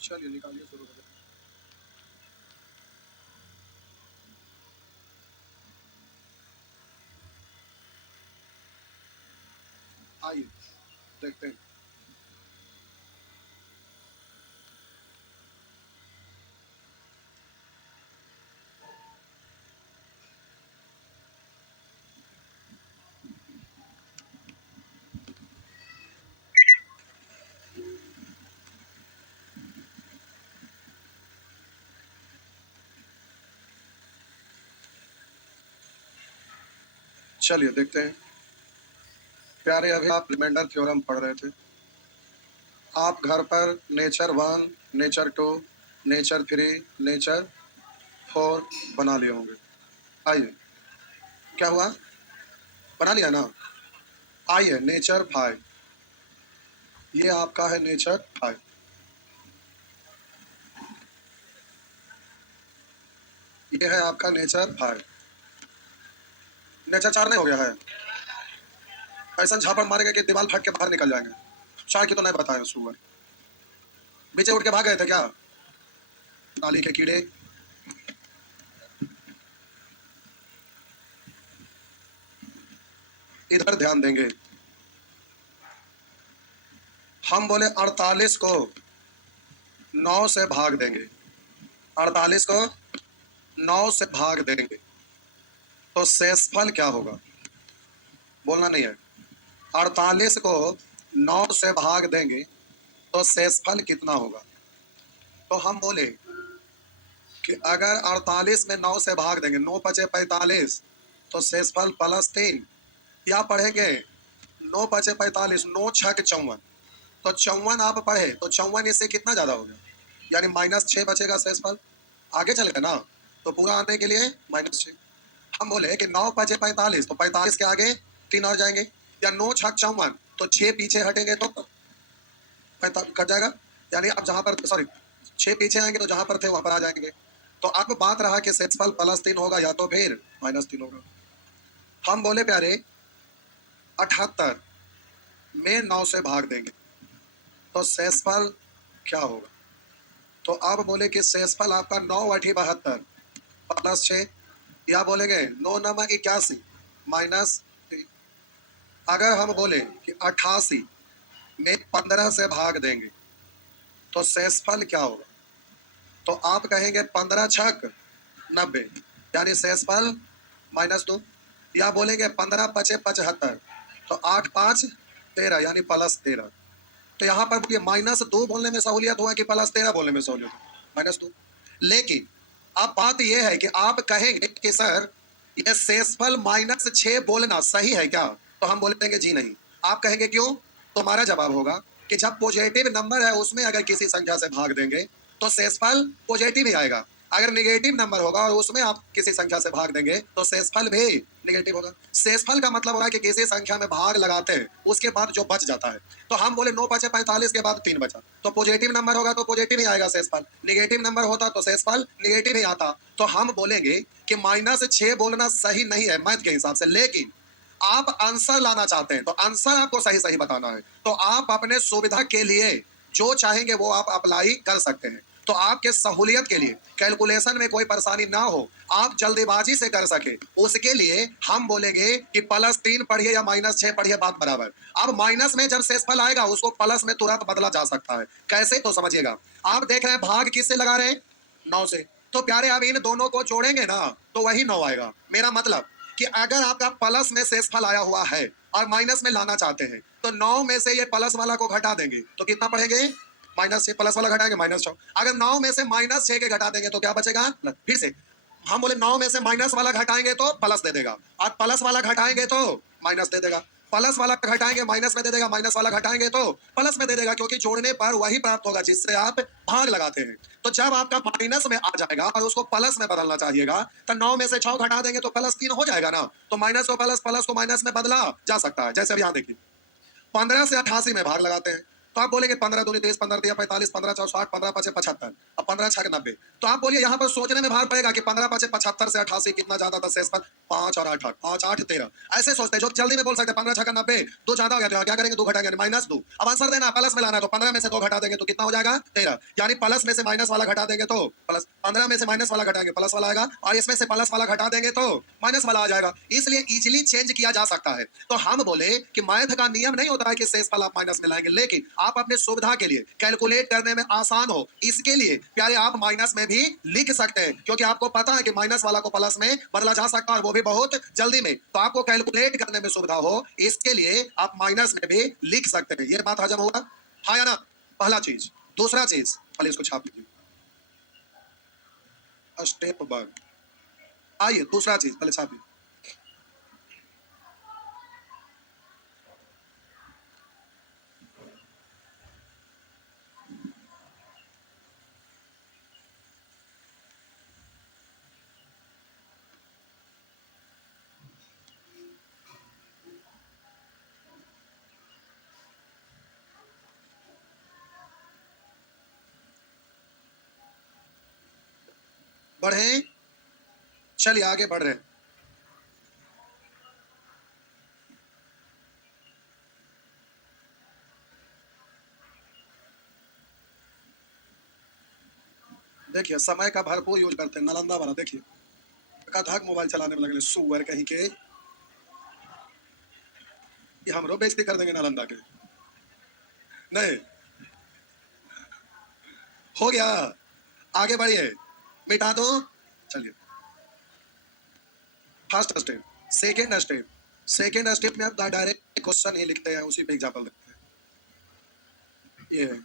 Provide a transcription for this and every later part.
चलिए निकालिए, शुरू करें। आइए देखते हैं। चलिए देखते हैं। प्यारे, अभी आप रिमाइंडर थ्योरम पढ़ रहे थे। आप घर पर नेचर 1, नेचर 2, नेचर 3, नेचर 4 बना लिए होंगे। आइए, क्या हुआ? बना लिया ना? आइए नेचर 5, ये आपका है नेचर 5। ये है आपका नेचर 5। नेचर 4 नहीं हो गया है? ऐसा झापड़ मारेगा कि दीवार फट के बाहर निकल जाएंगे। 4 की तो नहीं बताए सुअर। बीचे उठ के भाग गए थे क्या नाली के कीड़े? इधर ध्यान देंगे। हम बोले 48 को 9 से भाग देंगे। 48 को 9 से भाग देंगे तो शेषफल क्या होगा? बोलना नहीं है। 48 को 9 से भाग देंगे तो शेषफल कितना होगा? तो हम बोले कि अगर 48 में 9 से भाग देंगे, 9 पचे 45, तो शेषफल +3। या पढ़ेंगे 9 पचे 45, 9 छक 54, तो 54 आप पढ़े तो 54 इससे कितना ज्यादा हो गया, यानी -6 बचेगा शेषफल। आगे चलेगा ना, तो पूरा आने के लिए -6। हम बोले कि 9 पचे 45, तो 45 के आगे 3 और जाएंगे, या 9 छक 54, तो 6 पीछे हटेंगे तो कट जाएगा, यानी अब जहां पर सॉरी 6 पीछे आएंगे तो जहां पर थे वहां पर आ जाएंगे। तो अब बात रहा कि शेषफल +3 होगा या तो फिर -3 होगा। हम बोले प्यारे 78 में 9 से भाग देंगे तो शेषफल क्या होगा? तो आप बोले कि शेषफल आपका 9 × 72 +6, या बोलेंगे 9 × 81 -3। अगर हम बोले कि 88 में 15 से भाग देंगे तो शेषफल क्या होगा? तो आप कहेंगे 15 छक 90, यानी शेषफल -2। या बोलेंगे 15 पचे 75, तो 8 5 13, यानी +13। तो यहाँ पर ये -2 बोलने में सहूलियत हुआ कि +13 बोलने में सहूलियत हुआ? -2। लेकिन अब बात यह है कि आप कहेंगे कि सर ये शेषफल -6 बोलना सही है क्या? तो हम बोलेंगे जी नहीं। आप कहेंगे क्यों? तो हमारा जवाब होगा कि जब पॉजिटिव नंबर है उसमें अगर किसी संख्या से भाग देंगे तो शेषफल पॉजिटिव ही आएगा। अगर नेगेटिव नंबर होगा और उसमें आप किसी संख्या से भाग देंगे तो शेषफल भी नेगेटिव होगा। शेषफल का मतलब होगा कि किसी संख्या में भाग लगाते हैं उसके बाद जो बच जाता है। तो हम बोले 9 पचे 45 के बाद 3 बचा, तो पॉजिटिव नंबर होगा तो पॉजिटिव ही आएगा शेषफल, नेगेटिव नंबर होता तो शेषफल नेगेटिव ही आता। तो हम बोलेंगे कि -6 बोलना सही नहीं है मैथ के हिसाब से, लेकिन आप आंसर लाना चाहते हैं तो आंसर आपको सही सही बताना है। तो आप अपने सुविधा के लिए जो चाहेंगे वो आप अप्लाई कर सकते हैं। तो आपके सहूलियत के लिए कैलकुलेशन में कोई परेशानी ना हो, आप जल्दीबाजी से कर सके, उसके लिए हम बोलेंगे कि +3 पढ़िए या -6 पढ़िए, बात बराबर। अब माइनस में जब शेषफल आएगा उसको प्लस में तुरंत बदला जा सकता है। कैसे? तो समझिएगा। आप देख रहे हैं भाग किससे लगा रहे हैं? 9 से। तो प्यारे अब इन दोनों को जोड़ेंगे ना तो वही 9 आएगा। मेरा मतलब कि अगर आपका प्लस में शेषफल आया हुआ है और माइनस में लाना चाहते हैं तो 9 में से ये प्लस वाला को घटा देंगे तो कितना पढ़ेंगे? -6। प्लस वाला घटाएंगे -6। अगर 9 में से -6 के घटा देंगे तो क्या बचेगा? फिर से हम बोले 9 में से माइनस वाला घटाएंगे तो प्लस दे देगा, और प्लस वाला घटाएंगे तो माइनस दे देगा। प्लस वाला घटाएंगे माइनस में दे देगा, माइनस वाला घटाएंगे तो प्लस में दे देगा, क्योंकि जोड़ने पर वही प्राप्त होगा जिससे आप भाग लगाते हैं। तो जब आपका माइनस में आ जाएगा और उसको प्लस में बदलना चाहिएगा तो 9 में से 6 घटा देंगे तो +3 हो जाएगा ना। तो माइनस को प्लस, प्लस को माइनस में बदला जा सकता है। जैसे अब यहाँ देखिए 15 से 88 में भाग लगाते हैं तो आप बोलेंगे 15 दूनी 30, 15 तिया 45, 15 चौ 60, 15 पचे 75, अब 15 छक 90। तो आप बोलिए यहाँ पर सोचने में भार पड़ेगा कि 15 पचे 75 से 88 कितना ज्यादा था शेषफल, 5 और 8 5 8 13। ऐसे सोचते हैं जो जल्दी में बोल सकते हैं 15 छक 90, 2 ज्यादा हो गया तो क्या करेंगे 2 घटाएंगे -2। अब आंसर देना प्लस में लाना है तो 15 में से 2 घटा देंगे तो कितना हो जाएगा 13, यानी प्लस में से माइनस वाला घटा देंगे तो प्लस, 15 में से माइनस वाला घटाएंगे प्लस वाला आएगा, और इसमें से प्लस वाला घटा देंगे तो माइनस वाला आ जाएगा। इसलिए इजीली चेंज किया जा सकता है। तो हम बोले कि मैथ का नियम नहीं होता है कि शेषफल आप माइनस में लाएंगे, लेकिन आप अपने सुविधा के लिए कैलकुलेट करने में आसान हो इसके लिए प्यारे आप माइनस में भी लिख सकते हैं, क्योंकि आपको पता है कि माइनस वाला को प्लस में बदला जा सकता है और वो भी बहुत जल्दी में। तो आपको कैलकुलेट करने में सुविधा हो इसके लिए आप माइनस में भी लिख सकते हैं। ये बात हजम हुआ, हाँ या ना? पहला चीज। दूसरा चीज, पहले इसको छाप दीजिए, स्टेप वर्क। आइए दूसरा चीज पहले छापिए। बढ़े, चलिए आगे बढ़ रहे हैं। देखिए समय का भरपूर यूज करते हैं। नालंदा वाला देखिए कथक मोबाइल चलाने में लगे सुअर कहीं के, ये हमरो बेइज्जती कर देंगे नालंदा के। नहीं हो गया, आगे बढ़िए, मिटा दो। चलिए फर्स्ट स्टेप, सेकेंड स्टेप में आप डायरेक्ट क्वेश्चन ही लिखते हैं, उसी पे एग्जाम्पल लिखते हैं। ये है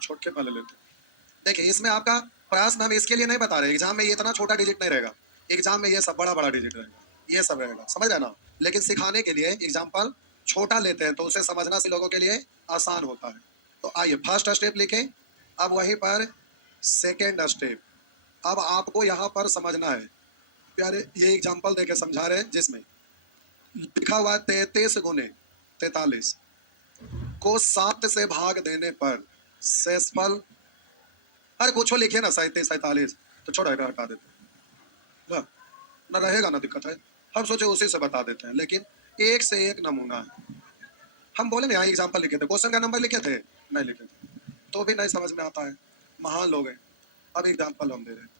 छोड़ के पहले लेते हैं। देखिए इसमें आपका प्रश्न हम इसके लिए नहीं बता रहे, एग्जाम में ये इतना छोटा डिजिट नहीं रहेगा, एग्जाम में ये सब बड़ा बड़ा डिजिट रहेगा, ये सब रहेगा, समझ रहे ना? लेकिन सिखाने के लिए एग्जाम्पल छोटा लेते हैं तो उसे समझना से लोगों के लिए आसान होता है। तो आइए फर्स्ट स्टेप लिखें, अब वहीं पर सेकेंड स्टेप। अब आपको यहाँ पर समझना है प्यारे, ये एग्जाम्पल देके समझा रहे हैं जिसमें लिखा हुआ 33 गुने 43 को 7 से भाग देने पर शेषफल, अरे कुछ लिखे ना 37 47, तो छोड़ा हटा देते हैं ना, रहेगा ना, दिक्कत है। हम सोचे उसी से बता देते हैं, लेकिन एक से एक नमूना है। हम बोले ना यहाँ एग्जाम्पल लिखे थे, क्वेश्चन का नंबर लिखे थे नहीं लिखे थे, तो भी नहीं समझ में आता है, महान लोग हैं। अब एग्जाम्पल हम दे रहे हैं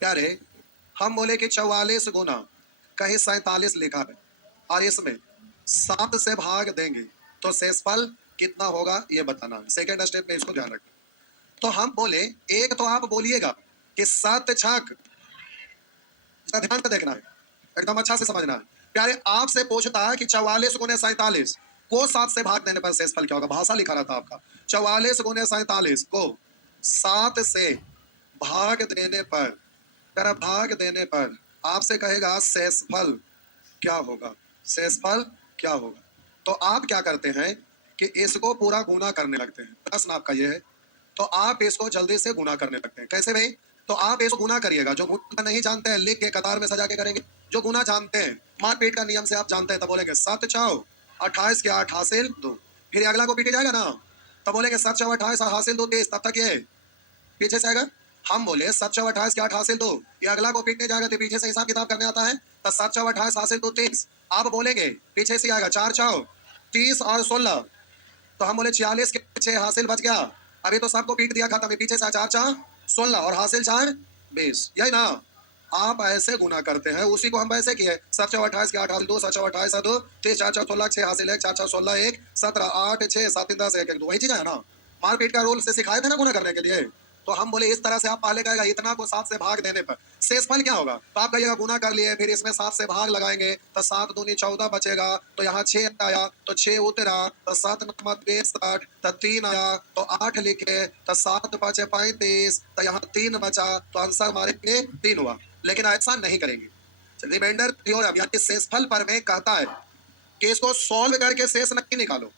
प्यारे, हम बोले कि 44 गुना कहीं 47 लिखा है और इसमें 7 से भाग देंगे तो शेषफल कितना होगा ये बताना। सेकेंड स्टेप में इसको ध्यान रखें। तो हम बोले एक तो आप बोलिएगा कि 7 छक, ध्यान से देखना है, एकदम अच्छा से समझना है प्यारे। आपसे पूछता है कि 44 गुने 47 को 7 से भाग देने पर शेषफल क्या होगा। भाषा लिखा रहता आपका 44 गुने 47 को 7 से भाग देने पर, भाग देने पर आपसे कहेगा शेषफल क्या होगा, शेषफल क्या होगा। तो आप क्या करते हैं कि इसको पूरा गुना करने लगते हैं। प्रश्न आपका ये है, तो आप इसको जल्दी से गुना करने लगते हैं। कैसे भाई? तो आप इसको गुना करिएगा, जो गुना नहीं जानते हैं लिख के कतार में सजा के करेंगे, जो गुना जानते हैं मारपीट का नियम से आप जानते हैं, तब बोलेंगे 7 चौ 28 के 8 हासिल 2, फिर अगला को पीटे जाएगा ना, तब बोलेंगे 7 चौ 28 हासिल 2 23, तब तक ये पीछे से आएगा। हम बोले 7 चौ 28 के 8 हासिल 2, ये अगला को पीटने जाएगा तो पीछे से हिसाब किताब करने आता है, तो 7 चौ 28 हासिल 2 23। आप बोलेंगे पीछे से आएगा 4 चौ 30 और 16, तो हम बोले 46 के 6 हासिल बच गया, अभी तो सबको पीट दिया खत्म, पीछे से 4 4 16 और हासिल 4 20, यही ना? आप ऐसे गुना करते हैं, उसी को हम वैसे किए 7 चौ 28 के 8 हासिल 2, 7 चौ 28 2 23, 4 चौ 16 6 हासिल 1, 4 चौ 16 1 17 8 6 7 10 1 1 2, वही चीज है ना? मारपीट का रूल से सिखाए थे ना गुना करने के लिए। तो हम बोले इस तरह से आप पहले कहेगा इतना को 7 से भाग देने पर शेषफल क्या होगा, तो आप कहिएगा गुना कर लिए, फिर इसमें 7 से भाग लगाएंगे तो 7 दूनी 14 बचेगा, तो यहाँ 6 आया तो 6 उतरा, तो 7 नंबर 63, तो 3 आया तो 8 लिखे, तो 7 5 35, तो यहाँ 3 बचा, तो आंसर हमारे लिए 3 हुआ। लेकिन ऐसा नहीं करेंगे। रिमाइंडर थ्योरम यानी शेषफल पर में कहता है कि इसको सॉल्व करके शेष नहीं निकालो,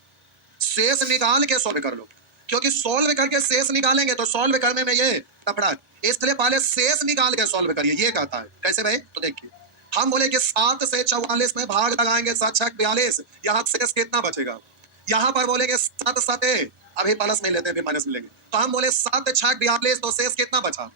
शेष निकाल के सॉल्व कर लो, क्योंकि सॉल्व करके शेष निकालेंगे तो सॉल्व करने में ये तफड़ा है, इसलिए पहले शेष निकाल के सॉल्व करिए, ये कहता है। कैसे भाई? तो देखिए हम बोले कि 7 से 44 में भाग लगाएंगे, 7 छक 42, यहाँ से कितना बचेगा? यहाँ पर बोलेंगे 7 7, अभी प्लस नहीं लेते, फिर माइनस मिलेंगे, तो हम बोले 7 छक 42, तो शेष कितना बचा?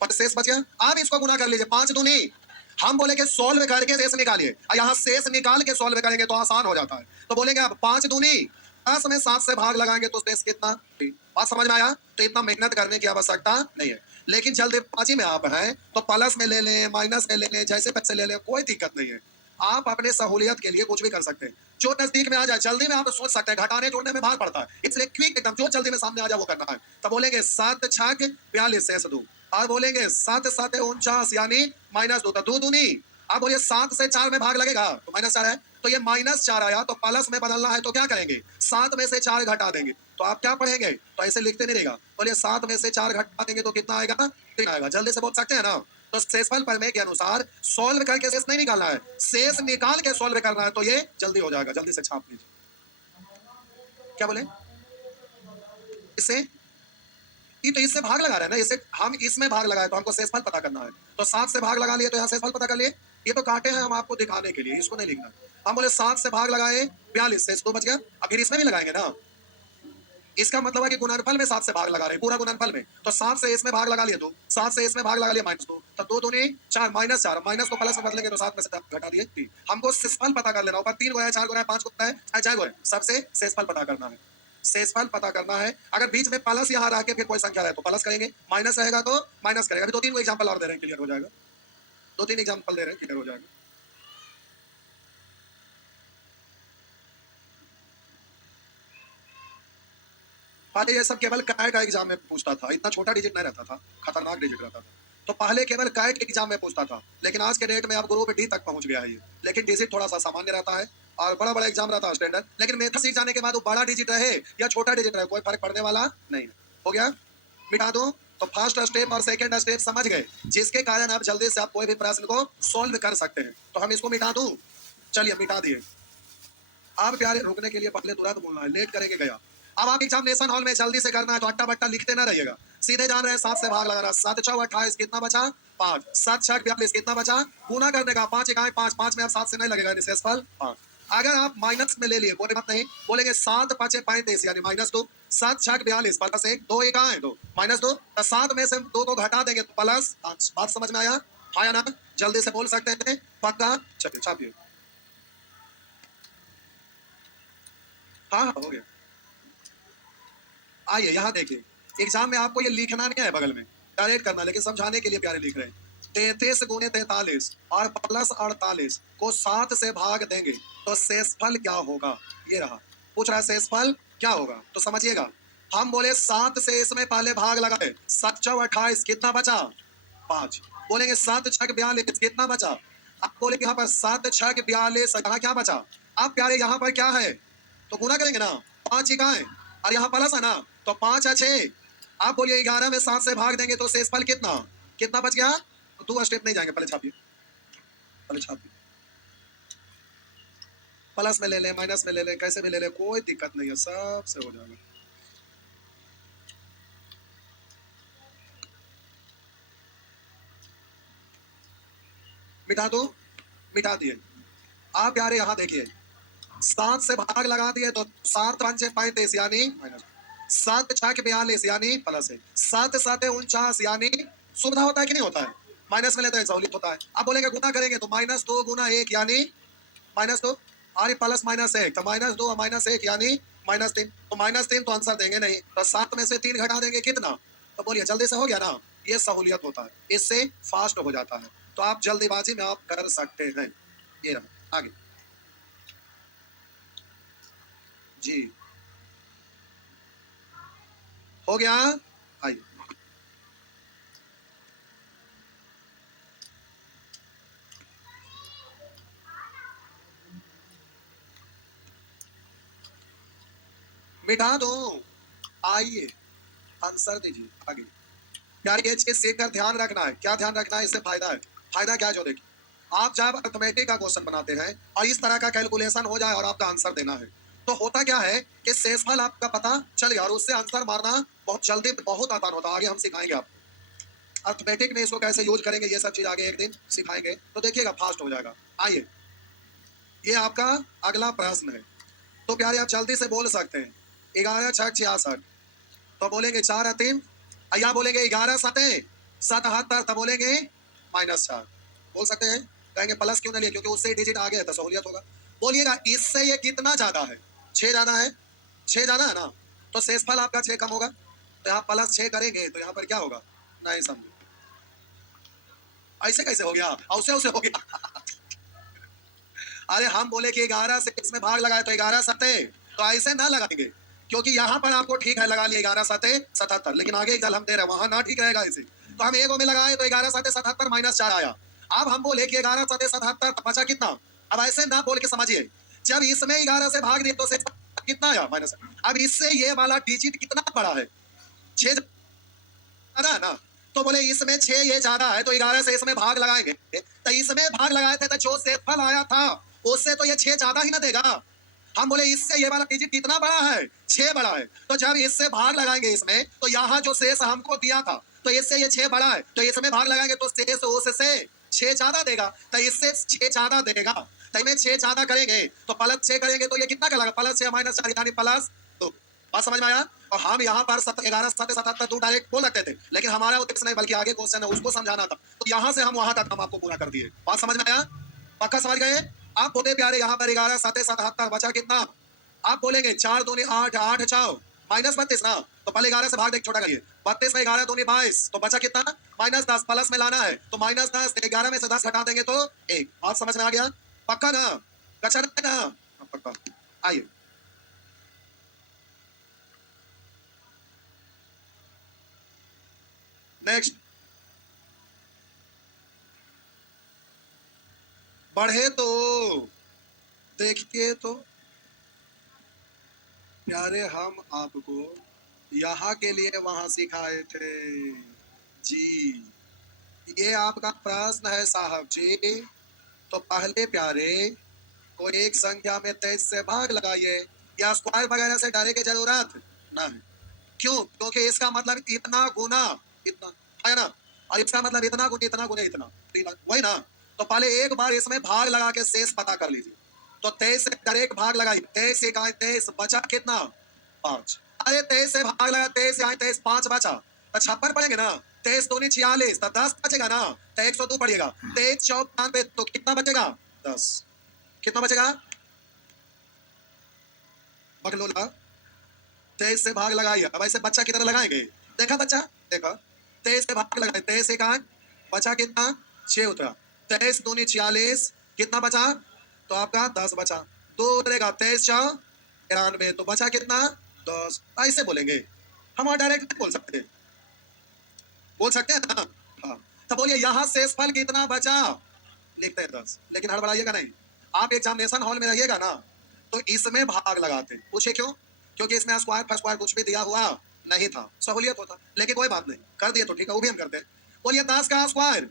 पर शेष बच गया। आप इसको गुना कर लीजिए, 5 दूनी, हम बोले कि सोल्व करके शेष निकालिए, यहाँ शेष निकाल के सोल्व करेंगे तो आसान हो जाता है। तो बोलेंगे अब 5 दूनी 10 में 7 से भाग लगाएंगे तो शेष कितना? बात समझ में आया? तो इतना मेहनत करने की आवश्यकता नहीं है, लेकिन जल्दबाजी में आप हैं तो प्लस में ले लें, माइनस में ले लें, जैसे पैसे ले लें, कोई दिक्कत नहीं है। आप अपने सहूलियत के लिए कुछ भी कर सकते हैं, जो नजदीक में आ जाए जल्दी में आप सोच सकते हैं, घटाने जोड़ने में भाग पड़ता है, इसलिए क्विक एकदम जो जल्दी में सामने आ जाए वो करना है। तो बोलेंगे 7 छक 42 शेष 2, और बोलेंगे 7 7 49 यानी -2, तो 2 दूनी, आप बोलिए 7 से 4 में भाग लगेगा तो -4 है, तो ये -4 आया, तो प्लस में बदलना है तो क्या करेंगे? 7 में से 4 घटा देंगे, तो आप क्या पढ़ेंगे? तो ऐसे लिखते नहीं रहेगा, बोलिए 7 में से 4 घटा देंगे तो कितना आएगा? 3 आएगा। जल्दी से बोल सकते हैं ना? तो शेषफल प्रमेय के अनुसार सोल्व करके शेष नहीं निकालना है, शेष निकाल के सोल्व करना है, तो ये जल्दी हो जाएगा। जल्दी से छाप लीजिए। क्या बोले? इससे ये तो इससे भाग लगा रहे हैं ना, इससे हम इसमें भाग लगाए तो हमको शेषफल पता करना है, तो 7 से भाग लगा लिए तो यहाँ शेषफल पता कर लिए। ये तो काटे हैं हम आपको दिखाने के लिए, इसको नहीं लिखना। हम बोले 7 से भाग लगाए 42, शेष 2 बच गया। अब फिर इसमें भी लगाएंगे ना, इसका मतलब है कि गुणनफल में 7 से भाग लगा रहे हैं, पूरा गुणनफल में, तो 7 से इसमें भाग लगा लिए 2, 7 से इसमें भाग लगा लिया -2, तो 2 दूनी 4, -4, माइनस को प्लस में बदलेंगे तो 7 में से घटा दिए 3। हमको शेषफल पता कर लेना होगा, 3 गुना है, 4 गुना है, 5 गुना है, 6 गुना है, सबसे शेषफल पता करना है। शेषफल पता करना है, अगर बीच में प्लस यहाँ रह के फिर कोई संख्या रहे तो प्लस करेंगे, माइनस रहेगा तो माइनस करेगा। अभी 2-3 एग्जाम्पल और दे रहे हैं, क्लियर हो जाएगा। 2-3 एग्जाम्पल दे रहे हैं, क्लियर हो जाएगा। पहले ये सब केवल कैट का एग्जाम में पूछता था, इतना छोटा डिजिट नहीं रहता था, खतरनाक डिजिट रहता था, तो पहले केवल कैट एग्जाम में पूछता था, लेकिन आज के डेट में अब ग्रुप डी तक पहुंच गया है ये, लेकिन डिजिट थोड़ा सा सामान्य रहता है और बड़ा बड़ा एग्जाम रहता है स्टैंडर्ड, लेकिन मेथड सीख जाने के बाद वो बड़ा डिजिट रहे या छोटा डिजिट रहे कोई फर्क पड़ने वाला नहीं है। हो गया? मिटा दो। तो फर्स्ट स्टेप और सेकेंड स्टेप समझ गए, जिसके कारण आप जल्दी से आप कोई भी प्रश्न को सोल्व कर सकते हैं। तो हम इसको मिटा दूं, चलिए मिटा दिए। आप प्यारे रुकने के लिए पहले तुरंत बोलना है, लेट करेंगे गया। अब आप एग्जामिनेशन हॉल में जल्दी से करना है तो अट्टा बट्टा लिखते ना रहिएगा, सीधे जान रहे हैं 7 से भाग लगा रहा है, 7 6 28 कितना बचा? 5, 7 6 42 कितना बचा? गुना करने का, 5 इकाई 5, 5 में अब 7 से नहीं लगेगा, शेषफल 5। अगर आप माइनस में ले लिए कोई बात नहीं, बोलेंगे 7 5 35 यानी -2, 7 6 42 प्लस 1, 2 इकाई 2 -2, तो 7 में से 2 को घटा देंगे तो प्लस 5। बात समझ में आया? आया ना? जल्दी से बोल सकते हैं पक्का? चलिए छापिए। हाँ हाँ हो गया। आइए यहाँ देखिए, एग्जाम में आपको ये लिखना नहीं है बगल में, डायरेक्ट करना, लेकिन समझाने के लिए प्यारे लिख रहे हैं। 33 गुने 43 और प्लस 48 को 7 से भाग देंगे तो शेषफल क्या होगा? ये रहा, पूछ रहा है शेषफल क्या होगा, तो समझिएगा। हम बोले 7 से इसमें पहले भाग लगाए, 7 चौ 28 कितना बचा? 5। बोलेंगे 7 6 42 कितना बचा? आप बोले यहाँ पर 7 6 42, यहाँ क्या बचा? आप प्यारे यहाँ पर क्या है तो गुना करेंगे ना, 5 इकाएं और यहाँ प्लस है ना, तो 5 है 6। आप बोलिए 11 में 7 से भाग देंगे तो शेषफल कितना कितना बच गया? तो 2 स्टेप नहीं जाएंगे, पहले छापिए, पहले छापिए। प्लस में ले लें, माइनस में ले लें, कैसे भी ले लें, कोई दिक्कत नहीं है, सबसे हो जाएगा। मिटा दो, मिटा दिए। आप यार यहाँ देखिए, 7 से भाग लगा दिए तो 7 5 35 यानी माइनस, 7 6 42 यानी प्लस है, 7 7 49 यानी सुविधा होता है कि नहीं होता है? माइनस में लेते हैं सहूलियत होता है। अब बोलेंगे गुना करेंगे तो -2 गुना 1 यानी -2, और प्लस -1 तो -2 और -1 यानी -3, तो -3 तो आंसर देंगे नहीं, तो 7 में से 3 घटा देंगे कितना? तो बोलिए जल्दी से हो गया ना? ये सहूलियत होता है, इससे फास्ट हो जाता है, तो आप जल्दीबाजी में आप कर सकते हैं। ये रहा आगे जी, हो गया। आइए मिटा दो, आइए आंसर दीजिए आगे। यार ये चीज सीख कर ध्यान रखना है, क्या ध्यान रखना है, इससे फायदा है। फायदा क्या है जो देखिए, आप जब अर्थमेटिक का क्वेश्चन बनाते हैं और इस तरह का कैलकुलेशन हो जाए और आपका आंसर देना है, तो होता क्या है कि शेषफल आपका पता चल गया और उससे आंसर मारना बहुत जल्दी बहुत आसान होता है। आगे हम सिखाएंगे आपको। अर्थमेटिक में इसको कैसे यूज करेंगे ये सब चीज आगे एक दिन सिखाएंगे, तो देखिएगा फास्ट हो जाएगा। आइए, ये आपका अगला प्रश्न है। तो प्यारे आप जल्दी से बोल सकते हैं 11 6 66, तो बोलेंगे 4 अंतिम, या बोलेंगे 11 7 77, तो बोलेंगे -4। बोल सकते हैं, कहेंगे प्लस क्यों ना लिए, क्योंकि उससे डिजिट आगे है तो सहूलियत होगा। बोलिएगा इससे ये कितना ज्यादा है? 6 ज्यादा है, 6 ज्यादा है ना, तो शेषफल आपका 6 कम होगा, तो यहाँ +6 करेंगे तो यहाँ पर क्या होगा? नहीं समझे, ऐसे कैसे हो गया? औसे औसे हो गया। अरे हम बोले कि 11 से इसमें भाग लगाए तो 11 सते, तो ऐसे ना लगाएंगे, क्योंकि यहाँ पर आपको ठीक है लगा लिया 11 सते 77, लेकिन आगे एक हम दे रहे हैं वहां ना ठीक रहेगा इसे, तो हम एक में लगाए तो 11 सते 77 -4 आया। अब हम बोले कि 11 सते 77 बचा कितना? अब ऐसे ना बोल के समझिए, जब इसमें 11 से भाग दिए तो कितना आया? माइनस। अब इससे ये वाला डिजिट कितना बड़ा है? 6 ज्यादा है ना, तो बोले इसमें 6 ये ज्यादा है तो 11 से इसमें भाग लगाएंगे, तो इसमें भाग लगाए थे तो जो शेषफल आया था उससे तो ये 6 ज्यादा ही ना देगा। हम बोले इससे ये वाला डिजिट कितना बड़ा है? 6 बड़ा है, तो जब इससे भाग लगाएंगे इसमें तो यहाँ जो शेष हमको दिया था तो इससे ये 6 बड़ा है, तो इसमें भाग लगाएंगे तो शेष उससे 6 ज्यादा देगा, तो इससे 6 ज्यादा देगा, तो इन्हें 6 ज्यादा करेंगे तो +6 करेंगे तो ये कितना कहलाएगा? +6 -4 यानी +2। बात समझ में आया? और हम यहाँ पर 11 7 77 2 डायरेक्ट बोल सकते थे, लेकिन हमारा उद्देश्य नहीं बल्कि आगे क्वेश्चन है उसको समझाना था, तो यहाँ से हम वहां तक हम आपको पूरा कर दिए। बात समझ में आया? पक्का समझ गए? आप बोले प्यारे यहाँ पर 11 7 77 बचा कितना? आप बोलेंगे 4 दूनी 8 8 4 -32 ना, तो पहले 11 से भाग देख छोटा करिए, 32 में 11 दूनी 22, तो बचा कितना? -10, प्लस में लाना है तो -10, 11 में से 10 घटा देंगे तो 1। बात समझ में आ गया? पक्का ना? कच्चा ना? पक्का। आइए, नेक्स्ट, बढ़े तो देखिए, तो प्यारे हम आपको यहाँ के लिए वहां सिखाए थे जी। ये आपका प्रश्न है साहब जी, तो पहले प्यारे को एक संख्या में 23 से भाग लगाइए, या स्क्वायर वगैरह से डरे की जरूरत नहीं। क्यों? क्योंकि इसका मतलब इतना गुना इतना है ना, और इसका मतलब इतना गुना इतना गुना इतना, वही ना। तो पहले एक बार इसमें भाग लगा के शेष पता कर लीजिए, तो 23 से डायरेक्ट भाग लगाइए, 23 एक आए 23, बचा कितना? 5। अरे 23 से भाग लगा, 23 से आए 23, 5 बचा, तो 56 पड़ेंगे ना, 23 दूनी 46, तो 10 बचेगा ना, तो 102 पड़ेगा, 23 चौक 92, तो कितना बचेगा? 10। कितना बचेगा? बगलोला 23 से भाग लगाइए, अब ऐसे बच्चा की तरह लगाएंगे, देखा बच्चा, देखा 23 से भाग लगाए, 23 एक आठ, बचा कितना? 6 उतरा, 23 दूनी 46, कितना बचा? तो आपका 10 बचा, 2 उतरेगा, 23 चौ 93, तो बचा कितना? 10। ऐसे बोलेंगे हम, और डायरेक्ट बोल सकते हैं, बोल सकते हैं ना? हाँ, तो बोलिए यहाँ शेषफल कितना बचा? लिखते हैं 10, लेकिन हड़बड़ाइएगा नहीं, आप एग्जामिनेशन हॉल में रहिएगा ना, तो इसमें भाग लगाते। पूछे क्यों? क्योंकि इसमें स्क्वायर फर्स्ट स्क्वायर कुछ भी दिया हुआ नहीं था, सहूलियत होता, लेकिन कोई बात नहीं, कर दिए तो ठीक है, वो भी हम करते हैं। बोलिए 10 का स्क्वायर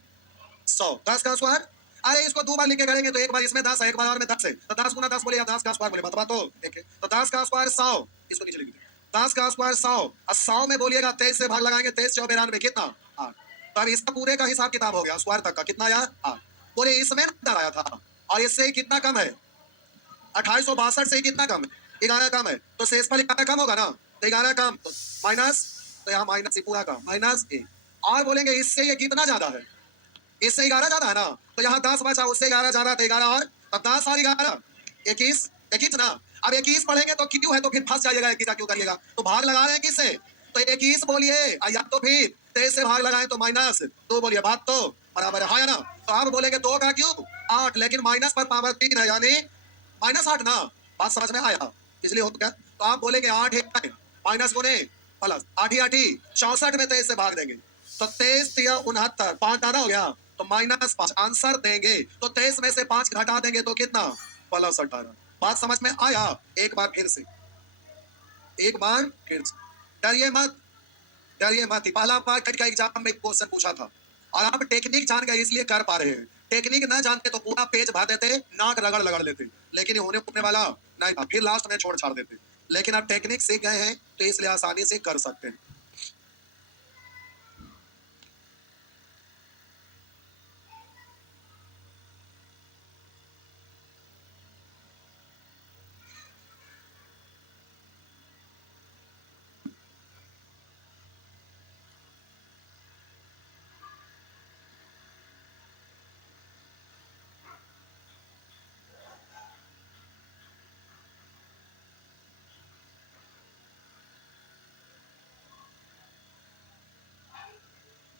100, 10 का स्क्वायर, अरे इसको 2 बार लिख के करेंगे तो एक बार इसमें 10 है, एक बार और में 10 है, तो 10 गुना 10 बोलिए, 10 का स्क्वायर बोलिए, बता तो देखिए, तो 10 का स्क्वायर 100, इसको नीचे लिख दीजिए, 10 का स्क्वायर 100, और 100 में बोलिएगा 23 से भाग लगाएंगे, 23 चौ 92, कितना? 8। तो अब इसका पूरे का हिसाब किताब हो गया, स्क्वायर तक का कितना आया? 8। बोले इसमें नंबर आया था, और इससे कितना कम है? 2862 से कितना कम है? 11 कम है, तो शेषफल 11 कम होगा ना, तो 11 कम तो माइनस, तो यहाँ माइनस ही पूरा कम -1। और बोलेंगे इससे ये कितना ज्यादा है? इससे 11 ज्यादा है ना, तो यहाँ 10 बचा, उससे 11 ज्यादा, तो 11 और, अब 10 और 11 21, 21 ना। अब 21 पढ़ेंगे तो क्यों है, तो फिर फंस जाइएगा, 21 क्यों करिएगा, तो भाग लगा रहे हैं किससे? तो 21 बोलिए, या तो फिर 23 से भाग लगाए तो -2 बोलिए, बात तो बराबर है ना। तो आप बोलेंगे 2 का क्यों 8, लेकिन माइनस पर पावर 3 है, यानी -8 ना। बात समझ में आया? इसलिए हो गया, तो आप बोलेंगे 8 है माइनस गुने प्लस, 8 ही 8 ही 64 में 23 से भाग देंगे, तो 23 या 69, 5 ज्यादा हो गया, तो -5 आंसर देंगे, तो 23 में से 5 घटा देंगे तो कितना? +18। बात समझ में आया? एक बार फिर से, एक बार फिर से, डरिए मत, डरिए मत। पहला बार कट का एग्जाम में क्वेश्चन पूछा था, और आप टेक्निक जान गए इसलिए कर पा रहे हैं, टेक्निक ना जानते तो पूरा पेज भर देते, नाक रगड़ रगड़ लेते, लेकिन ये होने फूटने वाला नहीं था, फिर लास्ट में छोड़ छाड़ देते, लेकिन आप टेक्निक सीख गए हैं तो इसलिए आसानी से कर सकते हैं।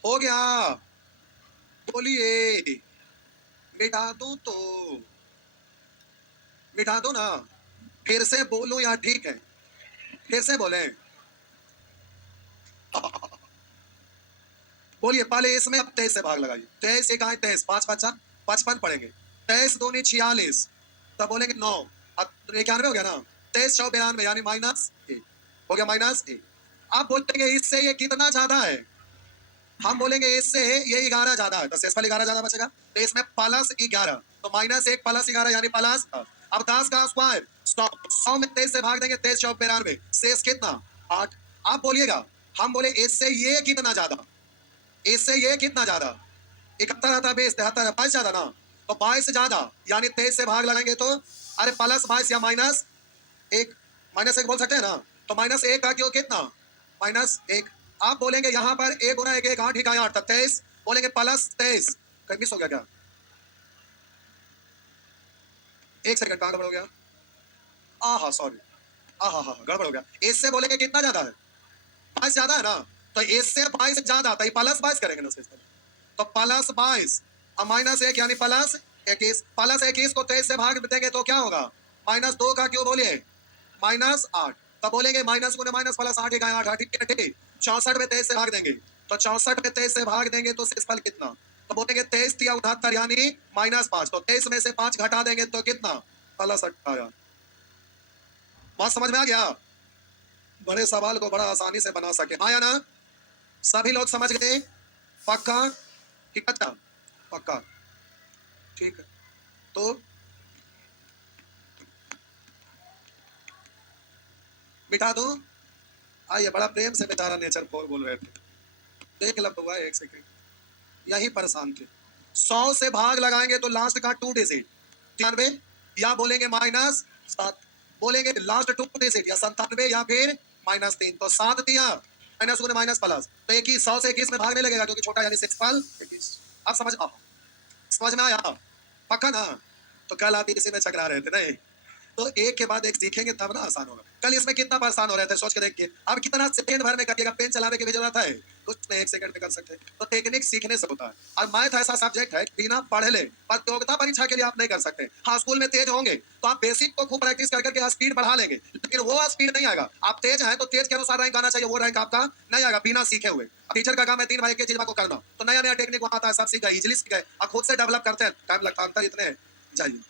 हो गया, बोलिए। मिटा दूं तो मिटा दो ना, फिर से बोलूं या ठीक है? फिर से बोले? बोलिए पहले इसमें, अब 23 से भाग लगाइए। 23 एक आए 23, 5 5 55 पढ़ेंगे। 23 दूनी 46, तब बोलेंगे 9, अब 91 हो गया ना। 23 4 92 यानी -1 हो गया, -1। अब बोलेंगे इससे ये कितना ज्यादा है, हम बोलेंगे इससे ये 11 ज्यादा है, तो शेषफल 11 ज्यादा बचेगा, तो इसमें +11, तो -1 +11 यानी प्लस। अब 10 का स्क्वायर 100, 100 में 23 से भाग देंगे, 23 4 92, शेष कितना 8। आप बोलिएगा, हम बोले इससे ये कितना ज्यादा, इससे ये कितना ज्यादा, 71 आता 20 73 22 ज्यादा ना, तो 22 ज्यादा यानी 23 से भाग लगाएंगे तो अरे +22 या -1, -1 बोल सकते हैं ना, तो -1 का क्यों कितना -1। आप बोलेंगे यहाँ पर 1 गुना 1 1 8 ही का 8 तक 23, बोलेंगे +23, कहीं मिस हो गया क्या? 1 सेकंड, कहाँ गड़बड़ हो गया? आहा सॉरी, आहा हा गड़बड़ हो गया। इससे बोलेंगे कितना ज्यादा है, 22 ज्यादा है ना, तो इससे 22 ज्यादा, तो +22 करेंगे ना सिस्टम, तो +22 और -1 यानी +21, +21 को 23 से भाग देंगे तो क्या होगा, -2 का क्यों बोलिए -8, तब बोलेंगे माइनस गुने माइनस +8 एक 8 ठीक है ठीक। 64 में 23 से भाग देंगे, तो 64 में 23 से भाग देंगे तो शेषफल कितना, तो बोलेंगे 23 या 78 यानी -5, तो 23 में से 5 घटा देंगे तो कितना +18। बात समझ में आ गया? बड़े सवाल को बड़ा आसानी से बना सके, हाँ या ना? सभी लोग समझ गए? पक्का कि कच्चा? पक्का, ठीक है। तो बिठा दो, आइए, बड़ा प्रेम से बेचारा नेचर बोल रहे थे, देख लब हुआ 1 सेकंड, यही परेशान थे। 100 से भाग लगाएंगे तो लास्ट का 2 डिजिट 93, या बोलेंगे -7, बोलेंगे लास्ट 2 डिजिट या 97 या फिर -3, तो 7 दिया माइनस गुने माइनस प्लस, तो 21, 100 से 21 में भागने लगेगा क्योंकि छोटा यानी शेषफल 21। अब समझ में आया? पक्का ना? तो कल आप इसी में चकरा रहे थे नहीं, तो एक के बाद एक सीखेंगे तब ना आसान होगा। कल इसमें कितना परेशान हो रहे थे सोच के देखिए, अब कितना सेकंड भर में करिएगा, पेन चलावे की भी जरूरत है, कुछ नहीं 1 सेकंड में कर सकते हैं, तो टेक्निक सीखने से होता है। और मैथ ऐसा सब्जेक्ट है बिना पढ़े ले प्रतियोगिता परीक्षा के लिए आप नहीं कर सकते। हाँ स्कूल में तेज होंगे तो आप बेसिक को खूब प्रैक्टिस कर करके स्पीड बढ़ा लेंगे, लेकिन वो स्पीड नहीं आएगा। आप तेज हैं तो तेज के अनुसार रैंक आना चाहिए, वो रैंक आपका नहीं आएगा बिना सीखे हुए। टीचर का काम है 3 भाई के चीज को करना, तो नया नया टेक्निक वहां आता है, सब सीख गए, इजिली सीख गए, और खुद से डेवलप करते हैं, टाइम लगता है, अंतर इतने चाहिए।